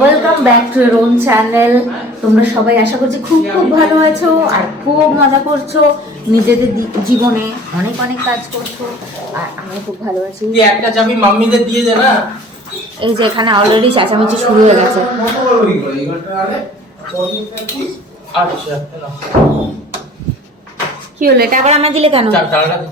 Welcome back to your own channel. তোমরা সবাই আশা করছি খুব খুব ভালো আছো আর খুব মজা করছো, নিজেদের জীবনে অনেক অনেক কাজ করছো। আর আমি খুব ভালো আছি। একটা চাবি মাম্মিদের দিয়ে দে না। এই যে এখানে অলরেডি চেঁচামেচি শুরু হয়ে গেছে। আচ্ছা কি হলো, এটা আবার আমার দিলে কেন?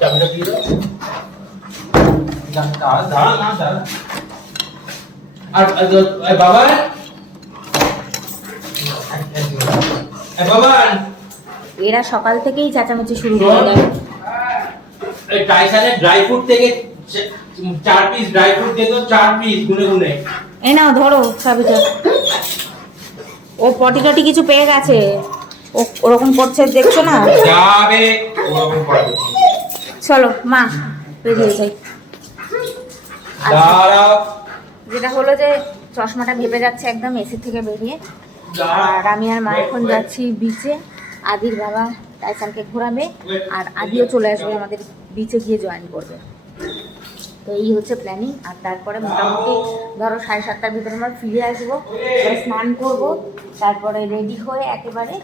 চাবিটা দিয়ে দাও। আর বাবা বাবা এরা সকাল থেকেই চেঁচামেচি শুরু করে দেয়। টাইসানের ড্রাই ফ্রুট থেকে 4 পিস ড্রাই ফ্রুট দিয়ে দাও, 4 পিস গুনে গুনে। এই নাও ধরো চাবিটা। ও পটি টটি কিছু পেয়ে গেছে, ও ওরকম করছে দেখছো না? যাবে ওরকম করে। চলো মা বেরিয়ে যাই। দাঁড়াও। যেটা হলো যে চশমাটা ভেপে যাচ্ছে একদম এসি থেকে বেরিয়ে। আর আমি আর মা এখন যাচ্ছি বিচে। আদির বাবা টাইসানকে ঘোরাবে আর আদিও চলে আসবে আমাদের বিচে গিয়ে জয়েন করবে। তো এই হচ্ছে প্ল্যানিং। আর তারপরে মোটামুটি ধরো 7:30টার ভিতরে আমরা ফিরে আসবো, স্নান করব, তারপরে রেডি হয়ে একেবারে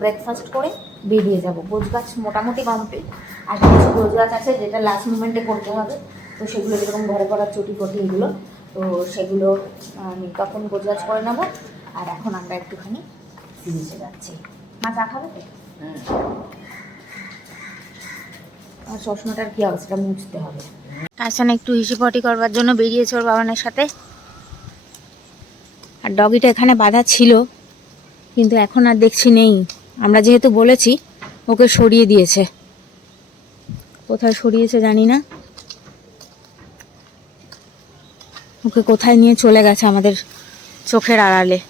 ব্রেকফাস্ট করে বেরিয়ে যাব। গোছগাছ মোটামুটি কমপ্লিট, আর কিছু গোছগাছ আছে যেটা লাস্ট মোমেন্টে করতে হবে। তো সেগুলো যেরকম ঘরে করার চটি ফটি এগুলো, তো সেগুলো আমি তখন গোছগাছ করে নেবো। আর এখন আমরা একটুখানি বিচে যাচ্ছি। মা চা খাবে তো? আর চশমাটার কী অবস্থা, মুছতে হবে। টাইসান একটু হিসিপটি করবার জন্য বেরিয়েছে ওর বাবানের সাথে। আর ডগিটা এখানে বাঁধা ছিল, কিন্তু এখন আর দেখছি নেই। আমরা যেহেতু বলেছি, ওকে সরিয়ে দিয়েছে। কোথায় সরিয়েছে জানি না, ওকে কোথায় নিয়ে চলে গেছে আমাদের চোখের আড়ালে।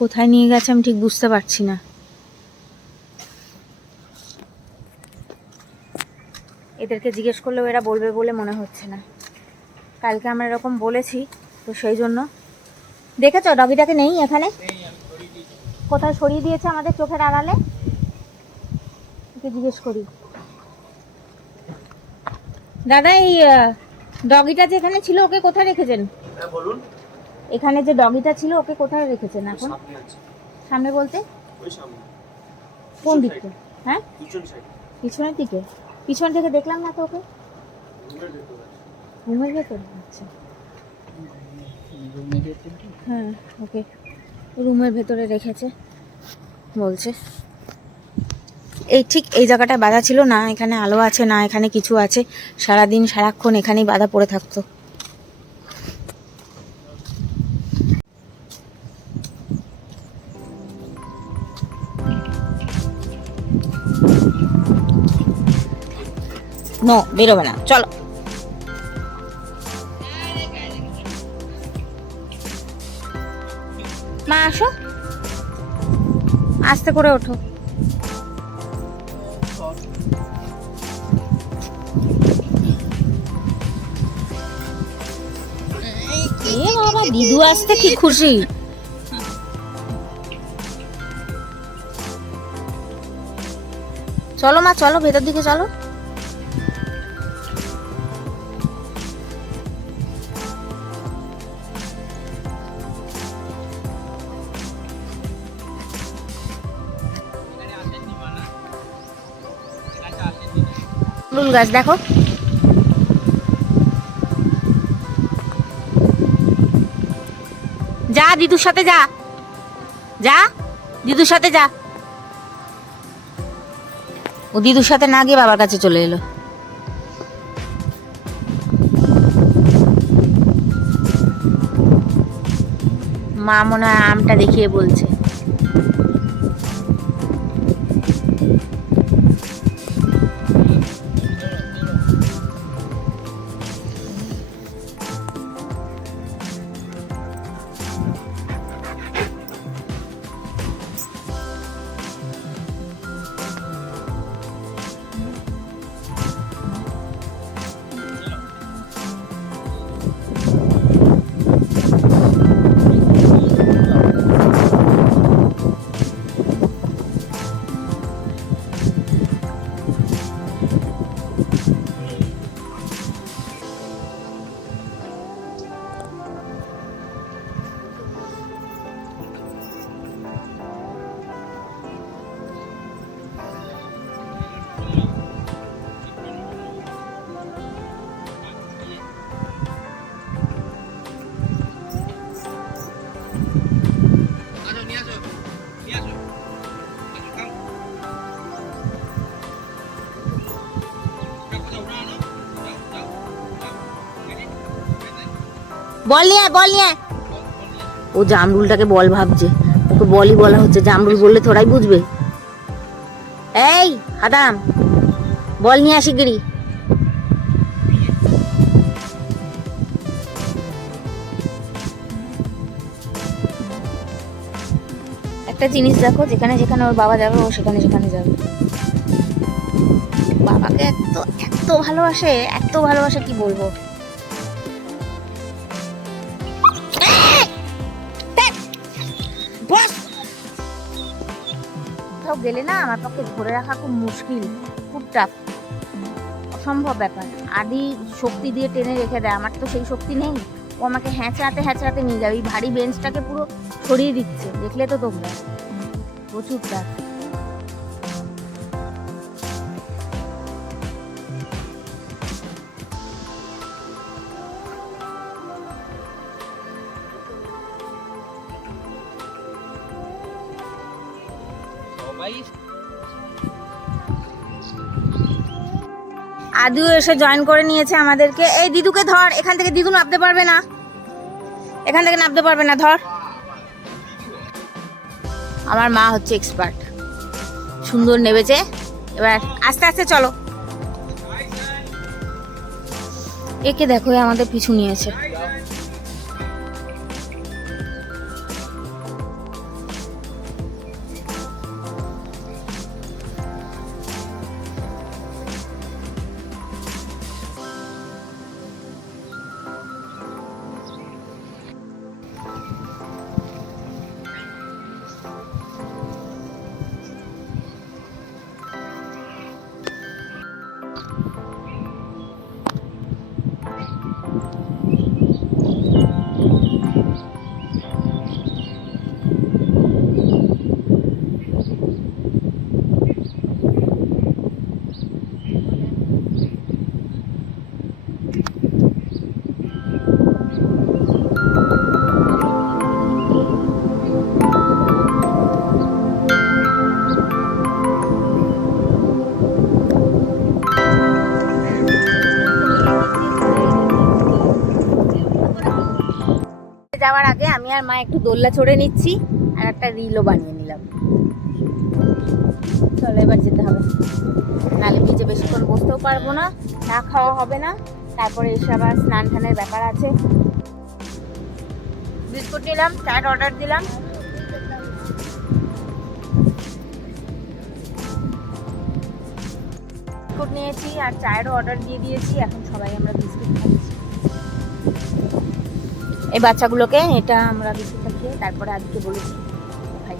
কোথায় নিয়ে গেছে আমি ঠিক বুঝতে পারছি না। এদেরকে জিজ্ঞেস করলেও এরা বলবে বলে মনে হচ্ছে না। কালকে আমরা এরকম বলেছি, তো সেই জন্য। দেখেছো ডগিটাকে নেই এখানে, কোথায় সরিয়ে দিয়েছে আমাদের চোখের আড়ালে। ওকে জিজ্ঞেস করি, দাদা এই ডগিটা যে এখানে ছিল ওকে কোথায় রেখেছেন? বলুন। এখানে যে ডগিটা ছিল ওকে কোথায় রেখেছেন এখন? সামনে বলতে কোন দিকে? হ্যাঁ পিছনের দিকে। পিছন থেকে দেখলাম না তো ওকে। রুমের ভেতর? আচ্ছা হ্যাঁ, ওকে রুমের ভেতরে রেখেছে বলছে। এই ঠিক এই জায়গাটায় বাঁধা ছিল না, এখানে আলো আছে না, এখানে কিছু আছে। সারাদিন সারাক্ষণ এখানেই বাঁধা পড়ে থাকতো। নো, বেরোবে না, চলো। মা আসো, আস্তে করে ওঠো। এ বাবা, দিদু আসতে কি খুশি। চলো মা, চলো ভেতর দিকে চলো। ফুল গাছ দেখো। যা দিদুর সাথে যা, যা দিদুর সাথে যা। ও দিদুর সাথে না গিয়ে বাবার কাছে চলে এলো। মা মনে হয় আমটা দেখিয়ে বলছে। বল নিয়ে ও জামরুলটাকে বল ভাবছে, ওকে বলই বলা হচ্ছে, জামরুল বললে থোড়াই বুঝবে। এই আদাম, বল নিয়ে আসি গিরি। একটা জিনিস দেখো, যেখানে যেখানে ওর বাবা যাবে ও সেখানে সেখানে যাবে। বাবাকে এত ভালোবাসে, এত ভালোবাসে কি বলবো। কোথাও গেলে না আমার পক্ষে ধরে রাখা খুব মুশকিল, খুব টাফ, অসম্ভব ব্যাপার। আদি শক্তি দিয়ে টেনে রেখে দেয়, আমার তো সেই শক্তি নেই। ও আমাকে হ্যাঁচড়াতে নিয়ে যাবে, এই ভারী বেঞ্চটাকে পুরো সরিয়ে দিচ্ছে, দেখলে তো তোমরা, প্রচুর টাফ। আদিও এসে জয়েন করে নিয়েছে আমাদেরকে। এই দিদুকে ধর, এখান থেকে দিদু নামতে পারবে না, এখান থেকে নামতে পারবে না, ধর। আমার মা হচ্ছে এক্সপার্ট, সুন্দর নেবেছে। এবার আস্তে আস্তে চলো। একে দেখো, আমাদের পিছু নিয়েছে। যাওয়ার আগে আমি আর মা একটু দোলনা চড়ে নিচ্ছি, আর একটা রিলও বানিয়ে নিলাম। চলো এবার যেতে হবে, নালে বিচে বেশিক্ষণ বসতেও পারবো না, না খাওয়া হবে না। তারপরে এসে আবার স্নান টানের ব্যাপার আছে। বিস্কুট নিলাম, চাট অর্ডার দিলাম। বিস্কুট নিয়েছি আর চায়েরও অর্ডার দিয়ে দিয়েছি। এখন সবাই আমরা বিস্কুট খাচ্ছি। এই বাচ্চাগুলোকে এটা আমরা বিস্কুটটা খেয়ে তারপরে আজকে বলেছি খাই।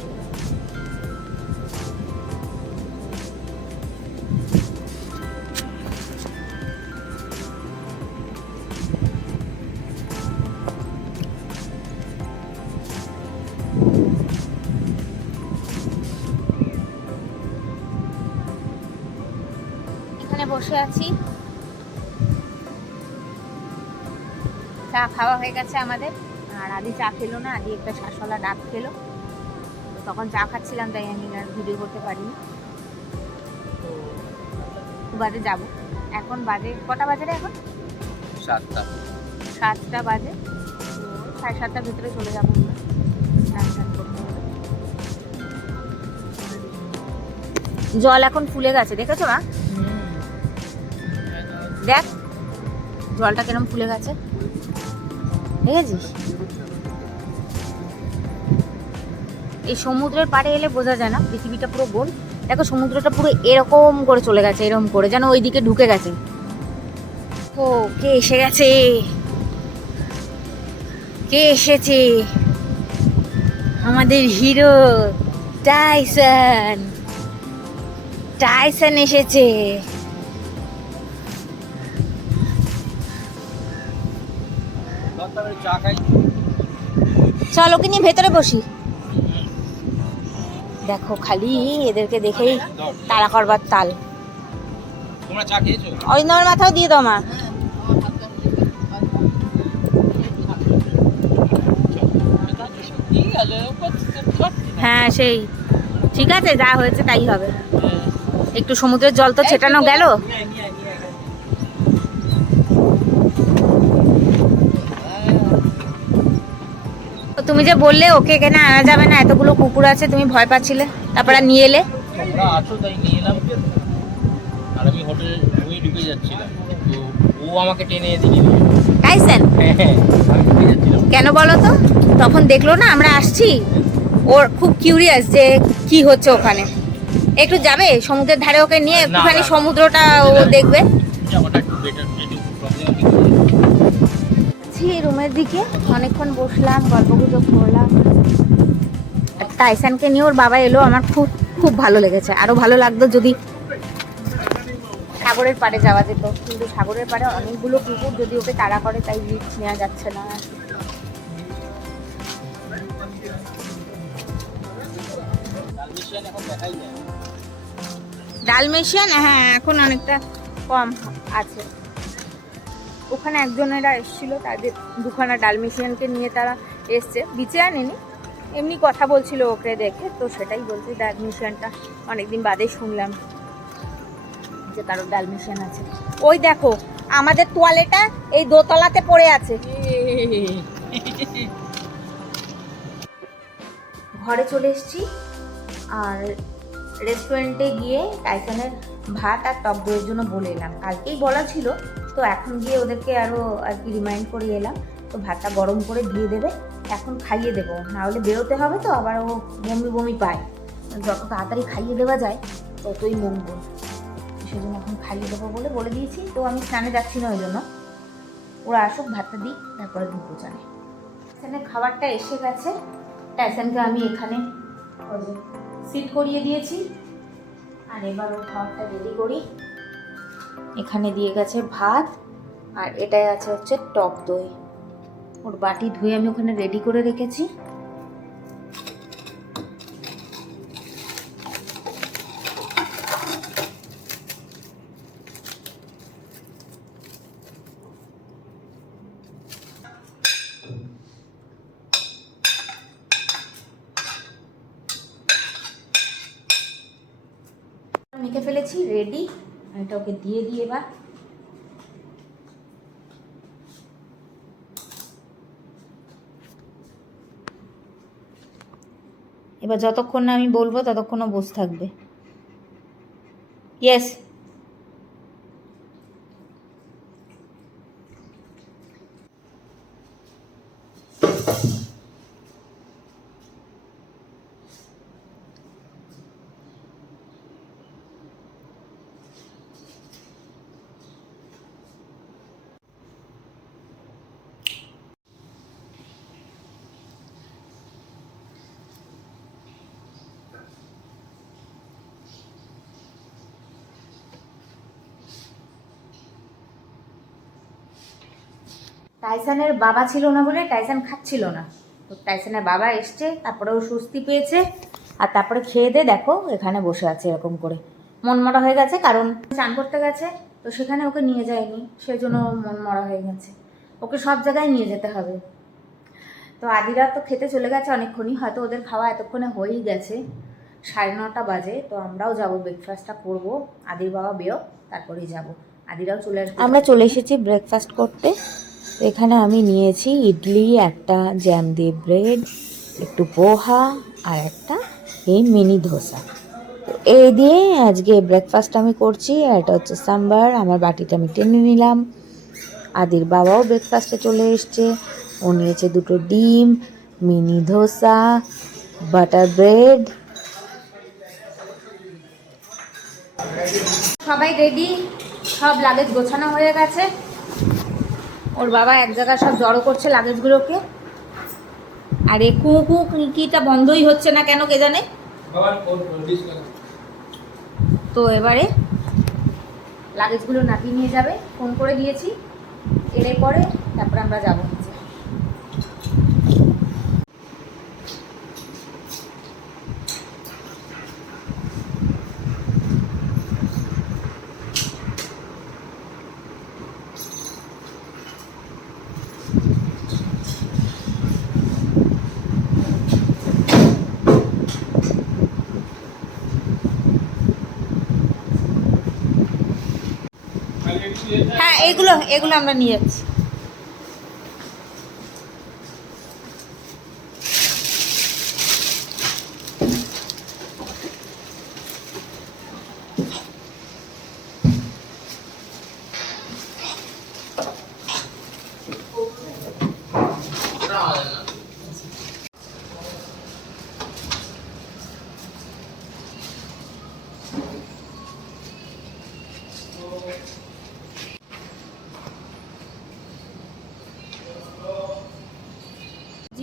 এখানে বসে আছি, চা খাওয়া হয়ে গেছে আমাদের। আর আদি চা খেলো না, আদি একটা শাঁসওয়ালা ডাব খেলো। তখন চা খাচ্ছিলাম, তাই আমি আর ভিডিও করতে পারিনি। তো বাজে যাবো, এখন বাজে কটা বাজে রে? এখন 7টা বাজে। তো 7:30টার ভিতরে চলে যাবো আমরা স্নান টান করতে হবে। জল এখন ফুলে গেছে, দেখেছো না? দেখ জলটা কেরম ফুলে গেছে, দেখেছিস? এই সমুদ্রের পাড়ে এলে বোঝা যায় না পৃথিবীটা পুরো গোল। দেখো সমুদ্রটা পুরো এরকম করে চলে গেছে, এরকম করে যেন ওইদিকে ঢুকে গেছে। ও কে এসে গেছে, কে এসেছে? আমাদের হিরো টাইসন। টাইসন এসেছে। চলো ওকে নিয়ে ভেতরে বসি। দেখো খালি এদেরকে দেখেই তাড়া করবার তাল। ওই তোমার মাথাও দিয়ে দাও মা। হ্যাঁ সেই ঠিক আছে, যা হয়েছে তাই হবে। একটু সমুদ্রের জল তো ছেটানো গেল। তুমি যে বললে ওকে এখানে আনা যাবে না, এতগুলো কুকুর আছে, তুমি ভয় পাচ্ছিলে, তারপরে নিয়ে এলে। তোমরা আছো তাই নিয়ে এলাম। আর আমি হোটেল রুমে ঢুকে যাচ্ছিলাম, তো ও আমাকে টেনে এদিকে নিয়ে এলো। টাইসন হ্যাঁ, আমি ঢুকে যাচ্ছিলাম। কেন বলো তো, তখন দেখলো না আমরা আসছি, ওর খুব কিউরিয়াস যে কি হচ্ছে ওখানে। একটু যাবে সমুদ্রের ধারে, ওকে নিয়ে একটুখানি না। সমুদ্রটা ও দেখবে। যাওয়াটা একটু বেটার, একটু প্রবলেম রুমের দিকে অনেকক্ষণ বসলাম, গল্পগুজব করলাম। টাইসানকে নিয়ে ওর বাবা এলো, আমার খুব খুব ভালো লেগেছে। আরো ভালো লাগতো যদি সাগরের পাড়ে যাওয়া যেত, কিন্তু সাগরের পাড়ে অনেকগুলো কুকুর, যদি ওকে তাড়া করে, তাই রিস্ক নেওয়া যাচ্ছে না। এখন দেখাই যায়। ডালমেশিয়ান হ্যাঁ এখন অনেকটা কম আছে। ওখানে একজনেরা এসেছিল, তাদের দুখানা ডালমেশিয়ানকে নিয়ে তারা এসছে, বিচে আনেনি, এমনি কথা বলছিল ওকে দেখে, তো সেটাই বলছি। ডালমেশিয়ানটা অনেকদিন বাদে শুনলাম যে কারোর ডালমেশিয়ান আছে। ওই দেখো আমাদের তোয়ালেটা এই দোতলাতে পড়ে আছে। ঘরে চলে এসেছি, আর রেস্টুরেন্টে গিয়ে টাইসনের ভাত আর টক দইয়ের জন্য বলে এলাম। কালকেই বলা ছিল, তো এখন গিয়ে ওদেরকে আরও আর কি রিমাইন্ড করে এলাম। তো ভাতটা গরম করে দিয়ে দেবে, এখন খাইয়ে দেবো, নাহলে বেরোতে হবে, তো আবার ও বমি বমি পায়। যত তাড়াতাড়ি খাইয়ে দেওয়া যায় ততই মঙ্গল, সেজন্য এখন খাইয়ে দেবো বলে দিয়েছি। তো আমি স্নানে যাচ্ছি না, ওই জন্য ওরা আসুক, ভাতটা দিই, তারপরে দুটো জানে। এখানে খাবারটা এসে গেছে, টাইসনকে আমি এখানে সিট করিয়ে দিয়েছি, আর এবার ওর খাবারটা রেডি করি। এখানে দিয়ে গেছে ভাত, আর এটাই আছে হচ্ছে টক দই। ওর বাটি ধুয়ে আমি ওখানে রেডি করে রেখেছি। মেখে ফেলেছি, রেডি। এটা ওকে দিয়ে দিই এবার। এবার যতক্ষণ না আমি বলবো ততক্ষণও বসে থাকবে। ইয়েস। টাইসনের বাবা ছিল না বলে টাইসন খাচ্ছিল না, তো টাইসনের বাবা এসছে, তারপরে ও স্বস্তি পেয়েছে, আর তারপরে খেয়ে দিয়ে দেখো এখানে বসে আছে এরকম করে, মনমরা হয়ে গেছে, কারণ চান করতে গেছে, তো সেখানে ওকে নিয়ে যায়নি, সেজন্য মনমরা হয়ে গেছে। ওকে সব জায়গায় নিয়ে যেতে হবে। তো আদিরা তো খেতে চলে গেছে অনেকক্ষণই, হয়তো ওদের খাওয়া এতক্ষণে হয়েই গেছে, 9:30 বাজে। তো আমরাও যাব, ব্রেকফাস্টটা করব, আদির বাবা বেরো, তারপরেই যাব। আদিরাও চলে আসবে। আমরা চলে এসেছি ব্রেকফাস্ট করতে। তো এখানে আমি নিয়েছি ইডলি, একটা জ্যাম দিয়ে ব্রেড, একটু পোহা, আর একটা এই মিনি ধোসা। তো এই দিয়ে আজকে ব্রেকফাস্ট আমি করছি। আর এটা হচ্ছে সাম্বার, আমার বাটিটা আমি টেনে নিলাম। আদির বাবাও ব্রেকফাস্টে চলে এসছে, ও নিয়েছে 2টো ডিম, মিনি ধোসা, বাটার ব্রেড। সবাই রেডি, সব লাগেজ গোছানো হয়ে গেছে। ওর বাবা এক জায়গায় সব জড়ো করছে লাগেজগুলোকে, আর এ কুকু কিটা বন্ধই হচ্ছে না কেন কে জানে। তো এবারে লাগেজগুলো নাপিয়ে নিয়ে যাবে, ফোন করে দিয়েছি, এলে পরে তারপরে আমরা যাবো। হ্যাঁ এগুলো আমরা নিয়ে যাচ্ছি।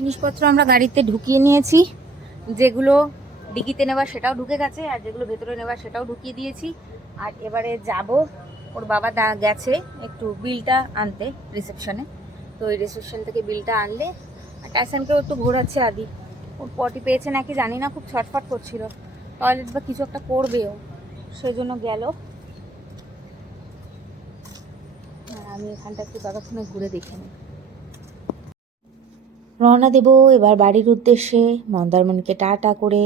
জিনিসপত্র আমরা গাড়িতে ঢুকিয়ে নিয়েছি, যেগুলো ডিকিতে নেবার সেটাও ঢুকে গেছে, আর যেগুলো ভেতরে নেবার সেটাও ঢুকিয়ে দিয়েছি। আর এবারে যাব, ওর বাবা গেছে একটু বিলটা আনতে রিসেপশনে, তো ওই রিসেপশন থেকে বিলটা আনলে, আর টাইসানকেও একটু ঘোরাচ্ছে আদি, ওর পটি পেয়েছে নাকি জানি না, খুব ছটফট করছিল, টয়লেট বা কিছু একটা করবেও, সেই জন্য গেল। আর আমি এখানটা একটু ততক্ষণে ঘুরে দেখে নিই। রওনা দেব এবার বাড়ির উদ্দেশ্যে। মন্দারমণিকে টাটা করে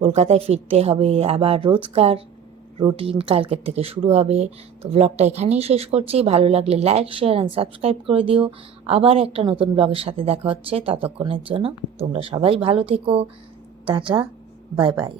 কলকাতায় ফিরতে হবে, আবার রোজকার রুটিন কালকের থেকে শুরু হবে। তো ব্লগটা এখানেই শেষ করছি। ভালো লাগলে লাইক, শেয়ার অ্যান্ড সাবস্ক্রাইব করে দিও। আবার একটা নতুন ব্লগের সাথে দেখা হচ্ছে, ততক্ষণের জন্য তোমরা সবাই ভালো থেকো। Tata, bye bye.